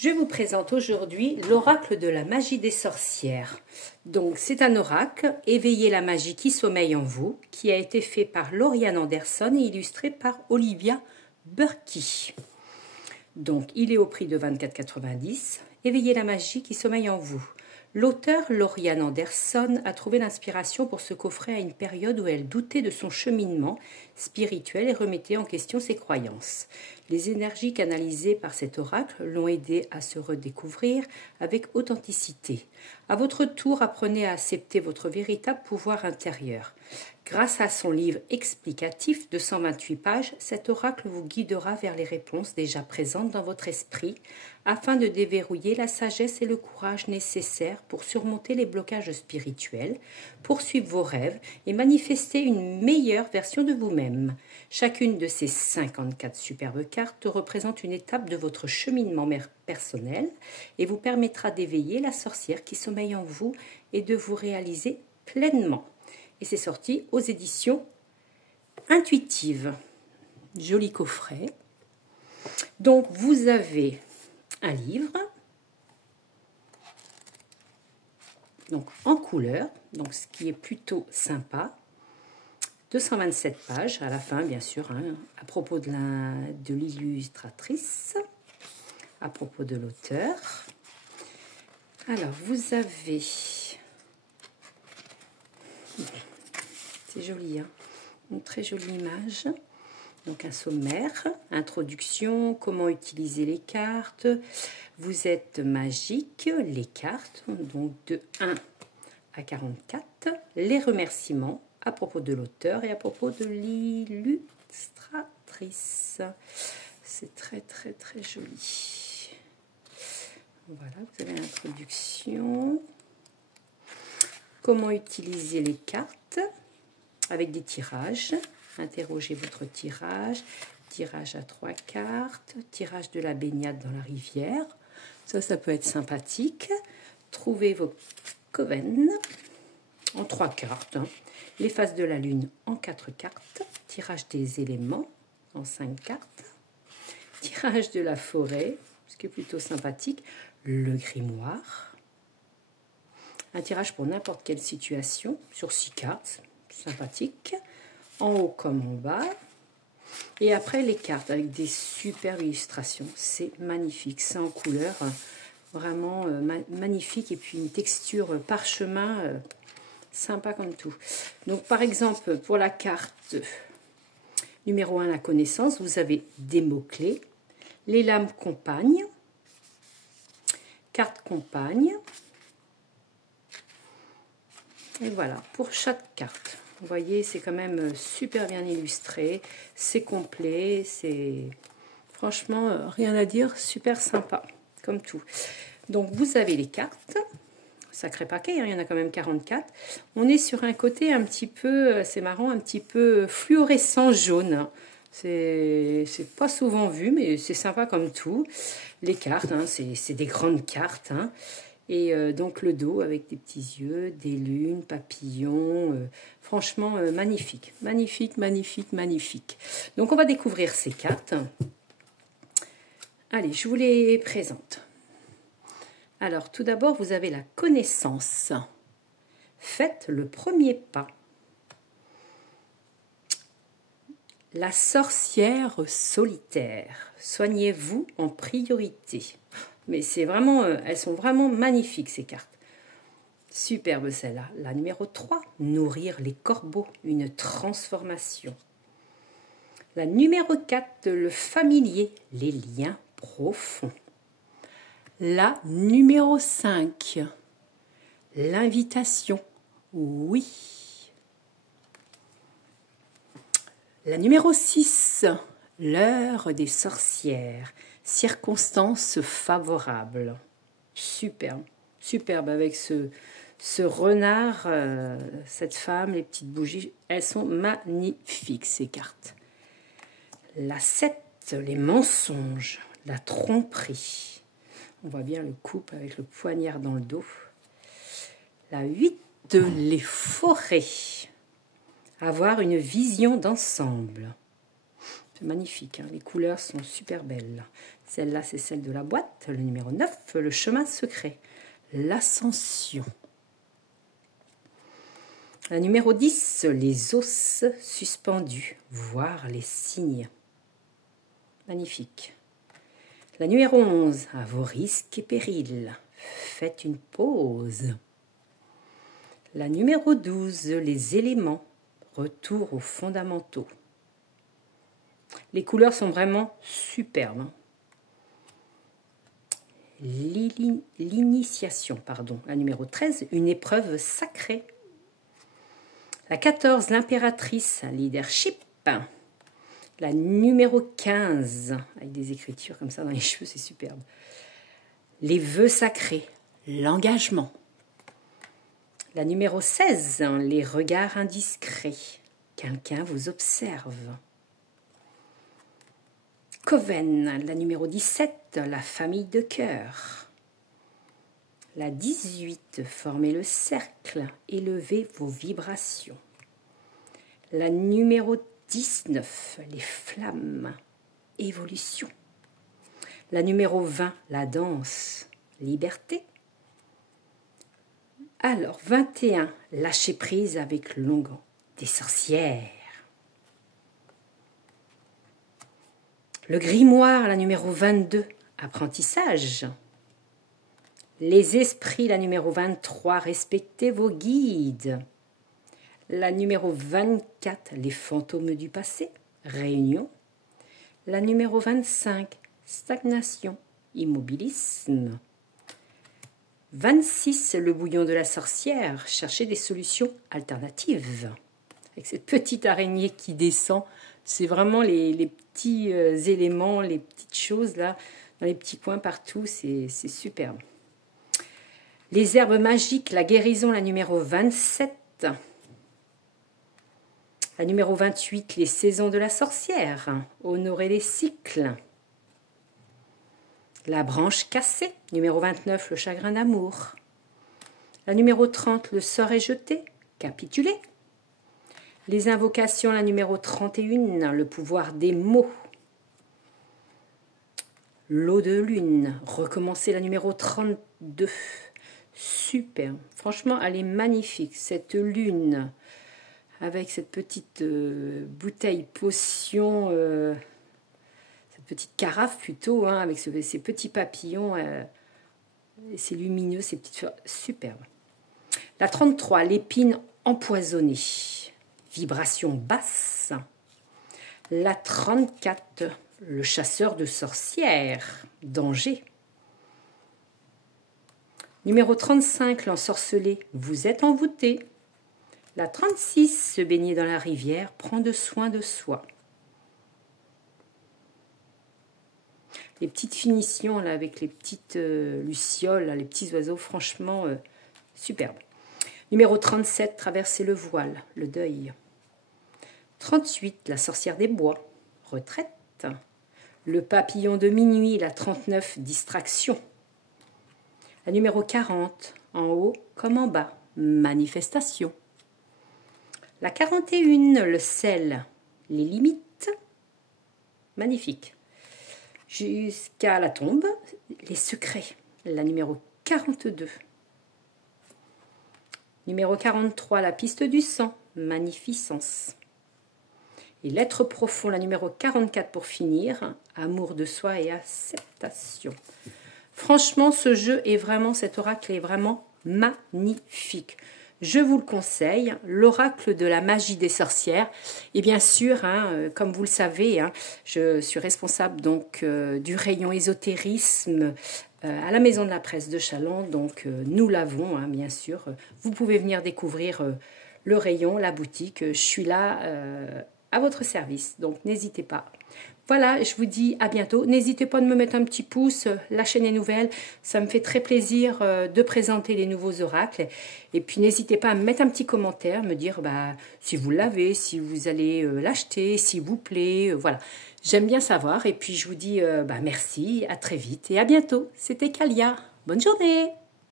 Je vous présente aujourd'hui l'oracle de la magie des sorcières. Donc c'est un oracle, éveillez la magie qui sommeille en vous, qui a été fait par Lauriane Anderson et illustré par Olivia Burkey. Donc il est au prix de 24,90 €. Éveillez la magie qui sommeille en vous. L'auteur Lauriane Anderson a trouvé l'inspiration pour ce coffret à une période où elle doutait de son cheminement spirituel et remettait en question ses croyances. Les énergies canalisées par cet oracle l'ont aidé à se redécouvrir avec authenticité. À votre tour, apprenez à accepter votre véritable pouvoir intérieur. Grâce à son livre explicatif de 128 pages, cet oracle vous guidera vers les réponses déjà présentes dans votre esprit afin de déverrouiller la sagesse et le courage nécessaires pour surmonter les blocages spirituels, poursuivre vos rêves et manifester une meilleure version de vous-même. Chacune de ces 54 superbes cartes représente une étape de votre cheminement personnel et vous permettra d'éveiller la sorcière qui sommeille en vous et de vous réaliser pleinement. Et c'est sorti aux éditions Intuitives. Joli coffret. Donc vous avez un livre, donc en couleur, donc ce qui est plutôt sympa. 227 pages à la fin, bien sûr, hein, à propos de l'illustratrice, à propos de l'auteur. Alors vous avez, c'est joli, hein, une très jolie image. Donc un sommaire, introduction, comment utiliser les cartes. Vous êtes magique, les cartes, donc de 1 à 44. Les remerciements à propos de l'auteur et à propos de l'illustratrice. C'est très très très joli. Voilà, vous avez l'introduction. Comment utiliser les cartes avec des tirages. Interrogez votre tirage, tirage à 3 cartes, tirage de la baignade dans la rivière. Ça peut être sympathique. Trouvez vos coven en 3 cartes. Hein. Les phases de la lune en 4 cartes. Tirage des éléments en 5 cartes. Tirage de la forêt, ce qui est plutôt sympathique. Le grimoire. Un tirage pour n'importe quelle situation sur 6 cartes. Sympathique. En haut comme en bas. Et après les cartes avec des superbes illustrations. C'est magnifique. C'est en couleur vraiment magnifique. Et puis une texture parchemin sympa comme tout. Donc par exemple pour la carte numéro 1, la connaissance, vous avez des mots-clés. Les lames compagnes. Carte compagne. Et voilà pour chaque carte. Vous voyez, c'est quand même super bien illustré, c'est complet, c'est franchement rien à dire, super sympa, comme tout. Donc vous avez les cartes, sacré paquet, hein, il y en a quand même 44. On est sur un côté un petit peu, c'est marrant, un petit peu fluorescent jaune. C'est pas souvent vu, mais c'est sympa comme tout. Les cartes, hein, c'est des grandes cartes, hein. Et donc le dos avec des petits yeux, des lunes, papillons, franchement magnifique, magnifique, magnifique, magnifique. Donc on va découvrir ces cartes. Allez, je vous les présente. Alors tout d'abord, vous avez la connaissance. Faites le premier pas. La sorcière solitaire. Soignez-vous en priorité. Mais c'est vraiment, elles sont vraiment magnifiques ces cartes. Superbe celle-là. La numéro 3, nourrir les corbeaux, une transformation. La numéro 4, le familier, les liens profonds. La numéro 5, l'invitation, oui. La numéro 6, l'heure des sorcières. Circonstances favorables. Superbe, superbe avec ce renard, cette femme, les petites bougies. Elles sont magnifiques ces cartes. La 7, les mensonges, la tromperie. On voit bien le couple avec le poignard dans le dos. La 8, les forêts. Avoir une vision d'ensemble. C'est magnifique, hein. Les couleurs sont super belles. Celle-là, c'est celle de la boîte, le numéro 9, le chemin secret, l'ascension. La numéro 10, les os suspendus, voir les signes. Magnifique. La numéro 11, à vos risques et périls, faites une pause. La numéro 12, les éléments, retour aux fondamentaux. Les couleurs sont vraiment superbes. L'initiation, pardon. La numéro 13, une épreuve sacrée. La 14, l'impératrice, leadership. La numéro 15, avec des écritures comme ça dans les cheveux, c'est superbe. Les vœux sacrés, l'engagement. La numéro 16, les regards indiscrets. Quelqu'un vous observe. Coven, la numéro 17, la famille de cœur. La 18, formez le cercle, élevez vos vibrations. La numéro 19, les flammes, évolution. La numéro 20, la danse, liberté. Alors, 21, lâcher prise avec l'onguent des sorcières. Le grimoire, la numéro 22, apprentissage. Les esprits, la numéro 23, respectez vos guides. La numéro 24, les fantômes du passé, réunion. La numéro 25, stagnation, immobilisme. 26, le bouillon de la sorcière, cherchez des solutions alternatives. Avec cette petite araignée qui descend, c'est vraiment les petits éléments, les petites choses là, dans les petits coins partout, c'est superbe. Les herbes magiques, la guérison, la numéro 27. La numéro 28, les saisons de la sorcière, honorer les cycles. La branche cassée, numéro 29, le chagrin d'amour. La numéro 30, le sort est jeté, capituler. Les invocations, la numéro 31, le pouvoir des mots. L'eau de lune, recommencer, la numéro 32. Super, franchement, elle est magnifique, cette lune, avec cette petite bouteille potion, cette petite carafe plutôt, hein, avec ces petits papillons, c'est lumineux, ces petites fleurs, superbe. La 33, l'épine empoisonnée, vibration basse. La 34, le chasseur de sorcières, danger. Numéro 35, l'ensorcelé, vous êtes envoûté. La 36, se baigner dans la rivière, prendre soin de soi. Les petites finitions là, avec les petites lucioles, là, les petits oiseaux, franchement, superbe. Numéro 37, traverser le voile, le deuil. 38, la sorcière des bois, retraite. Le papillon de minuit, la 39, distraction. La numéro 40, en haut comme en bas, manifestation. La 41, le sel, les limites, magnifique. Jusqu'à la tombe, les secrets, la numéro 42. Numéro 43, la piste du sang, magnificence. Et l'être profond, la numéro 44 pour finir, amour de soi et acceptation. Franchement, ce jeu est vraiment, cet oracle est vraiment magnifique. Je vous le conseille, l'oracle de la magie des sorcières. Et bien sûr, hein, comme vous le savez, hein, je suis responsable donc du rayon ésotérisme à la Maison de la Presse de Châlons. Donc nous l'avons, hein, bien sûr. Vous pouvez venir découvrir le rayon, la boutique. Je suis là à votre service, donc n'hésitez pas. Voilà, je vous dis à bientôt. N'hésitez pas de me mettre un petit pouce, la chaîne est nouvelle. Ça me fait très plaisir de présenter les nouveaux oracles. Et puis n'hésitez pas à me mettre un petit commentaire, me dire si vous l'avez, si vous allez l'acheter, s'il vous plaît. Voilà, j'aime bien savoir. Et puis je vous dis merci, à très vite et à bientôt. C'était Kalia. Bonne journée.